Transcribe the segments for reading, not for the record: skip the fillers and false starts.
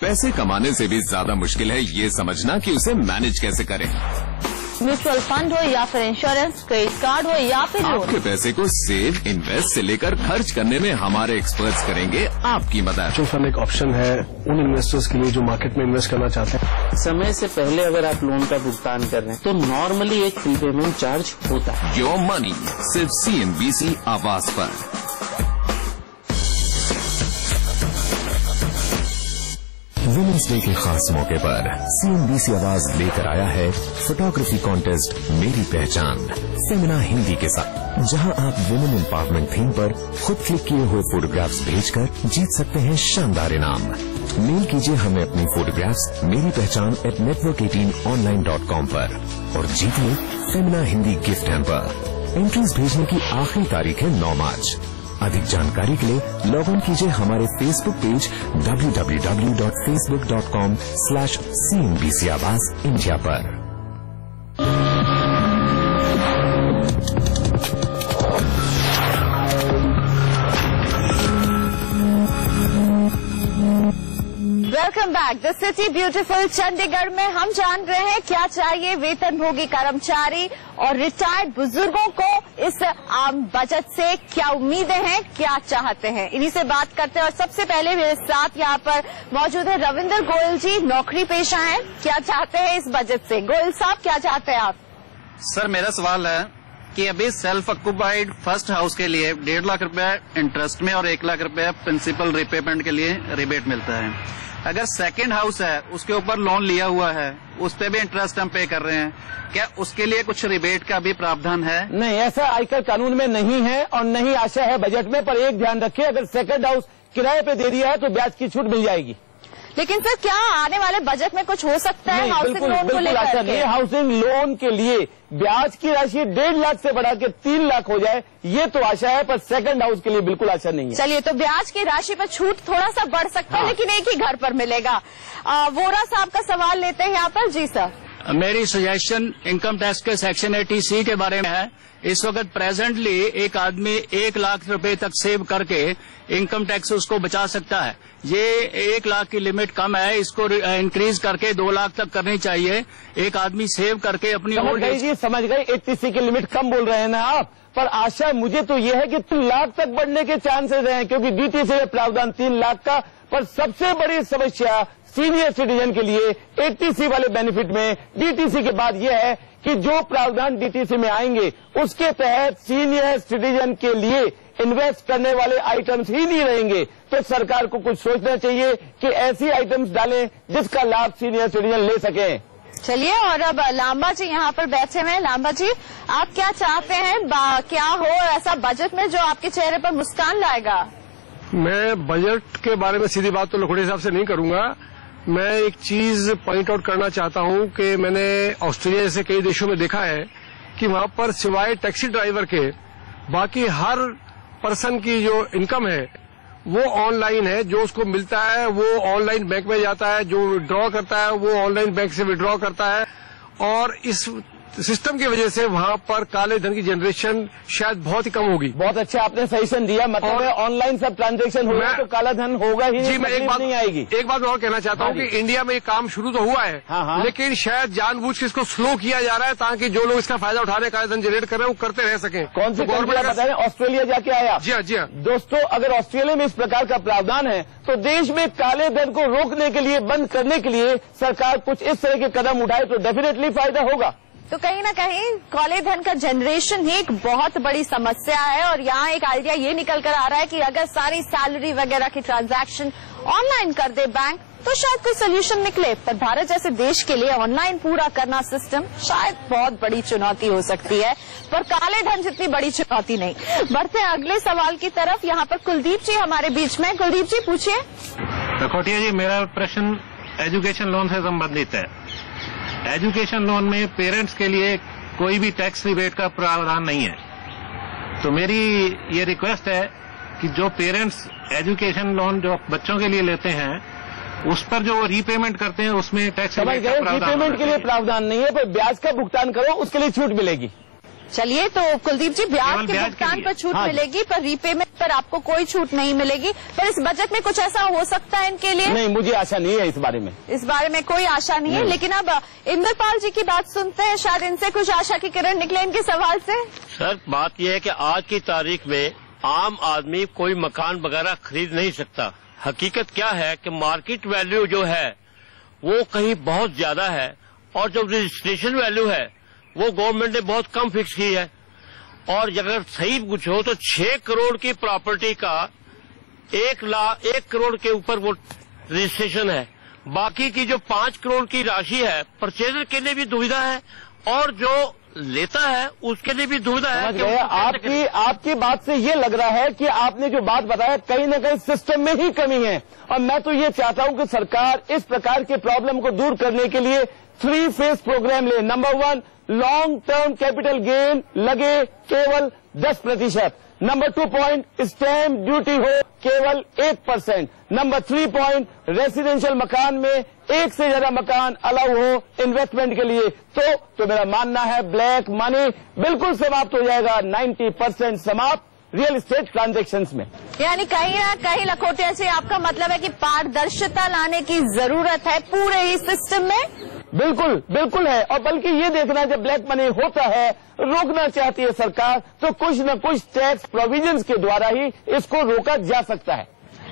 पैसे कमाने से भी ज्यादा मुश्किल है ये समझना कि उसे मैनेज कैसे करें। म्यूचुअल फंड हो या फिर इंश्योरेंस, क्रेडिट कार्ड हो या फिर लोन, आपके पैसे को सेव, इन्वेस्ट से लेकर खर्च करने में हमारे एक्सपर्ट्स करेंगे आपकी मदद। म्यूचुअल फंड एक ऑप्शन है उन इन्वेस्टर्स के लिए जो मार्केट में इन्वेस्ट करना चाहते हैं। समय से पहले अगर आप लोन का भुगतान कर रहे हैं तो नॉर्मली एक प्रीपेमेंट चार्ज होता है। योर मनी सिर्फ CNBC आवाज पर। वुमेन्स डे के खास मौके पर CNBC आवाज लेकर आया है फोटोग्राफी कॉन्टेस्ट मेरी पहचान फेमिना हिंदी के साथ, जहां आप वुमेन एम्पावरमेंट थीम पर खुद क्लिक किए हुए फोटोग्राफ्स भेजकर जीत सकते हैं शानदार इनाम। मेल कीजिए हमें अपनी फोटोग्राफ्स मेरी पहचान @network18online.com पर और जीतिए Femina Hindi gift hamper. Entries भेजने की आखिरी तारीख है 9 मार्च। अधिक जानकारी के लिए लॉग इन कीजिए हमारे फेसबुक पेज www.facebook.com/CNBC आवाज इंडिया पर। Welcome back. The city beautiful Chandigarh में हम जान रहे हैं क्या चाहिए वेतनभोगी कर्मचारी और रिटायर्ड बुजुर्गों को इस आम बजट से, क्या उम्मीदें हैं, क्या चाहते हैं, इन्हीं से बात करते हैं। और सबसे पहले मेरे साथ यहाँ पर मौजूद है रविंदर गोयल जी, नौकरी पेशा हैं, क्या चाहते हैं इस बजट से? गोयल साहब क्या चाहते हैं आप? सर मेरा सवाल है कि अभी सेल्फ ऑक्यूपाइड फर्स्ट हाउस के लिए 1.5 लाख रुपए इंटरेस्ट में और 1 लाख रुपए प्रिंसिपल रीपेमेंट के लिए रिबेट मिलता है। अगर सेकंड हाउस है उसके ऊपर लोन लिया हुआ है, उस पे भी इंटरेस्ट हम पे कर रहे हैं, क्या उसके लिए कुछ रिबेट का भी प्रावधान है? नहीं, ऐसा आजकल कानून में नहीं है और नहीं आशा है बजट में। पर एक ध्यान रखिए, अगर सेकंड हाउस किराए पे दे दिया है तो ब्याज की छूट मिल जाएगी। लेकिन सर क्या आने वाले बजट में कुछ हो सकता है हाउसिंग लोन को लेकर? आशा नहीं। हाउसिंग लोन के लिए ब्याज की राशि 1.5 लाख से बढ़ा के 3 लाख हो जाए, ये तो आशा है, पर सेकंड हाउस के लिए बिल्कुल आशा नहीं है। चलिए, तो ब्याज की राशि पर छूट थोड़ा सा बढ़ सकता है, लेकिन एक ही घर पर मिलेगा। वोरा साहब का सवाल लेते हैं यहाँ पर। जी सर, मेरी सजेशन इनकम टैक्स के सेक्शन 80C के बारे में है। इस वक्त प्रेजेंटली एक आदमी 1 लाख रुपए तक सेव करके इनकम टैक्स उसको बचा सकता है। ये 1 लाख की लिमिट कम है, इसको इंक्रीज करके 2 लाख तक करनी चाहिए। एक आदमी सेव करके अपनी ओल्ड एज जी समझ गए, 80C की लिमिट कम बोल रहे हैं ना आप, पर आशा मुझे तो ये है कि 3 लाख तक बढ़ने के चांसेस हैं, क्योंकि DTC में प्रावधान 3 लाख का। पर सबसे बड़ी समस्या सीनियर सिटीजन के लिए 80C वाले बेनिफिट में DTC के बाद यह है कि जो प्रावधान DTC में आएंगे उसके तहत सीनियर सिटीजन के लिए इन्वेस्ट करने वाले आइटम्स ही नहीं रहेंगे। तो सरकार को कुछ सोचना चाहिए कि ऐसी आइटम्स डालें जिसका लाभ सीनियर सिटीजन ले सकें। चलिए, और अब लांबा जी यहाँ पर बैठे हुए हैं। लांबा जी, आप क्या चाहते हैं, क्या हो ऐसा बजट में जो आपके चेहरे पर मुस्कान लाएगा? मैं बजट के बारे में सीधी बात तो लखोड़े साहब से नहीं करूंगा। मैं एक चीज पॉइंट आउट करना चाहता हूं कि मैंने ऑस्ट्रेलिया जैसे कई देशों में देखा है कि वहां पर सिवाय टैक्सी ड्राइवर के बाकी हर पर्सन की जो इनकम है वो ऑनलाइन है। जो उसको मिलता है वो ऑनलाइन बैंक में जाता है, जो विड्रॉ करता है वो ऑनलाइन बैंक से विड्रॉ करता है। और इस सिस्टम की वजह से वहां पर काले धन की जनरेशन शायद बहुत ही कम होगी। बहुत अच्छा आपने सजेशन दिया, मतलब ऑनलाइन सब ट्रांजेक्शन होगा तो काला धन होगा ही जी। मैं एक बात नहीं आएगी। एक बात मैं और कहना चाहता हूँ कि इंडिया में ये काम शुरू तो हुआ है, लेकिन शायद जानबूझ के इसको स्लो किया जा रहा है ताकि जो लोग इसका फायदा उठा रहे, काला धन जनरेट कर रहे हैं, वो करते रह सकें। कौन सी गवर्नमेंट बता रहे हैं? ऑस्ट्रेलिया जाके आया। जी हाँ, जी हाँ। दोस्तों, अगर ऑस्ट्रेलिया में इस प्रकार का प्रावधान है तो देश में काले धन को रोकने के लिए, बंद करने के लिए सरकार कुछ इस तरह के कदम उठाए तो डेफिनेटली फायदा होगा। तो कहीं ना कहीं काले धन का जनरेशन ही एक बहुत बड़ी समस्या है। और यहाँ एक आइडिया ये निकल कर आ रहा है कि अगर सारी सैलरी वगैरह की ट्रांजैक्शन ऑनलाइन कर दे बैंक तो शायद कोई सोल्यूशन निकले। पर भारत जैसे देश के लिए ऑनलाइन पूरा करना सिस्टम शायद बहुत बड़ी चुनौती हो सकती है, पर काले धन जितनी बड़ी चुनौती नहीं। बढ़ते हैं अगले सवाल की तरफ। यहाँ पर कुलदीप जी हमारे बीच में। कुलदीप जी पूछिए। लखोटिया जी, मेरा प्रश्न एजुकेशन लोन से संबंधित है। एजुकेशन लोन में पेरेंट्स के लिए कोई भी टैक्स रिबेट का प्रावधान नहीं है, तो मेरी ये रिक्वेस्ट है कि जो पेरेंट्स एजुकेशन लोन जो बच्चों के लिए लेते हैं उस पर जो रीपेमेंट करते हैं उसमें टैक्स रीपेमेंट के लिए प्रावधान नहीं है, पर ब्याज का भुगतान करो उसके लिए छूट मिलेगी। चलिए, तो कुलदीप जी, ब्याज केवल के ब्याज के भुगतान लिए। पर छूट हाँ। मिलेगी, पर रीपेमेंट पर आपको कोई छूट नहीं मिलेगी। पर इस बजट में कुछ ऐसा हो सकता है इनके लिए? नहीं, मुझे आशा नहीं है इस बारे में। इस बारे में कोई आशा नहीं है। लेकिन अब इंद्रपाल जी की बात सुनते हैं, शायद इनसे कुछ आशा की किरण निकले इनके सवाल से। सर, बात यह है कि आज की तारीख में आम आदमी कोई मकान वगैरह खरीद नहीं सकता। हकीकत क्या है कि मार्केट वैल्यू जो है वो कहीं बहुत ज्यादा है, और जो रजिस्ट्रेशन वैल्यू है वो गवर्नमेंट ने बहुत कम फिक्स की है। और अगर सही कुछ हो तो 6 करोड़ की प्रॉपर्टी का 1 करोड़ के ऊपर वो रजिस्ट्रेशन है। बाकी की जो 5 करोड़ की राशि है, परचेजर के लिए भी दुविधा है और जो लेता है उसके लिए भी दुविधा है। समझ गए। आपकी बात से ये लग रहा है कि आपने जो बात बताया कहीं न कहीं सिस्टम में ही कमी है। और मैं तो ये चाहता हूं कि सरकार इस प्रकार के प्रॉब्लम को दूर करने के लिए 3 फेज प्रोग्राम ले। Number 1, long term capital gain लगे केवल 10%। नंबर 2 पॉइंट, स्टैम्प ड्यूटी हो केवल 1%। नंबर 3 पॉइंट, रेसिडेंशियल मकान में 1 से ज्यादा मकान अलाउ हो इन्वेस्टमेंट के लिए। तो मेरा मानना है ब्लैक मनी बिल्कुल समाप्त हो जाएगा, 90% समाप्त रियल एस्टेट ट्रांजैक्शंस में। यानी कहीं ना कहीं लखोटिया जी, आपका मतलब है कि पारदर्शिता लाने की जरूरत है पूरे ही सिस्टम में? बिल्कुल है। और बल्कि ये देखना, जब ब्लैक मनी होता है, रोकना चाहती है सरकार, तो कुछ न कुछ टैक्स प्रोविजंस के द्वारा ही इसको रोका जा सकता है।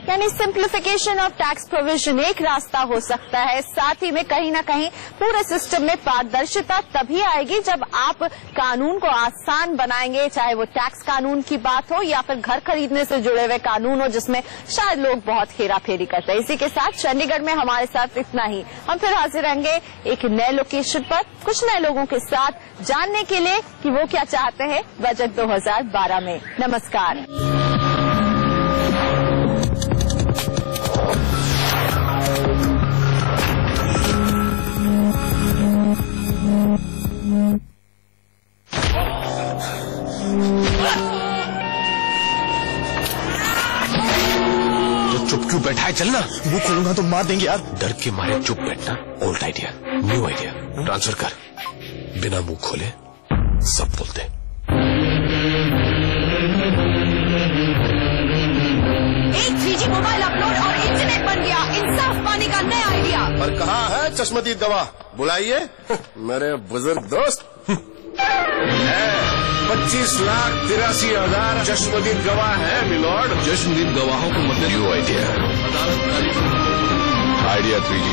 यानी सिंप्लीफिकेशन ऑफ टैक्स प्रोविजन एक रास्ता हो सकता है। साथ ही में कहीं ना कहीं पूरे सिस्टम में पारदर्शिता तभी आएगी जब आप कानून को आसान बनाएंगे, चाहे वो टैक्स कानून की बात हो या फिर घर खरीदने से जुड़े हुए कानून हो, जिसमें शायद लोग बहुत हेराफेरी करते हैं। इसी के साथ चंडीगढ़ में हमारे साथ इतना ही। हम फिर हाजिर रहेंगे एक नए लोकेशन पर, कुछ नए लोगों के साथ, जानने के लिए कि वो क्या चाहते हैं बजट 2012 में। नमस्कार। चुप क्यों बैठा है? चलना। वो खोलूंगा तो मार देंगे यार। डर के मारे चुप बैठना old idea, new idea. Transfer कर, बिना मुंह खोले सब बोलते। एक 3G मोबाइल अपलोड और इंटरनेट बन गया इंसाफ पाने का नया आइडिया। पर कहाँ है चश्मदीद गवाह? बुलाइए मेरे बुजुर्ग दोस्त। 25,83,000 चश्मदीद गवाह है मिलॉर्ड। चश्मदीद गवाहों को मतलब न्यू आइडिया, आइडिया 3G।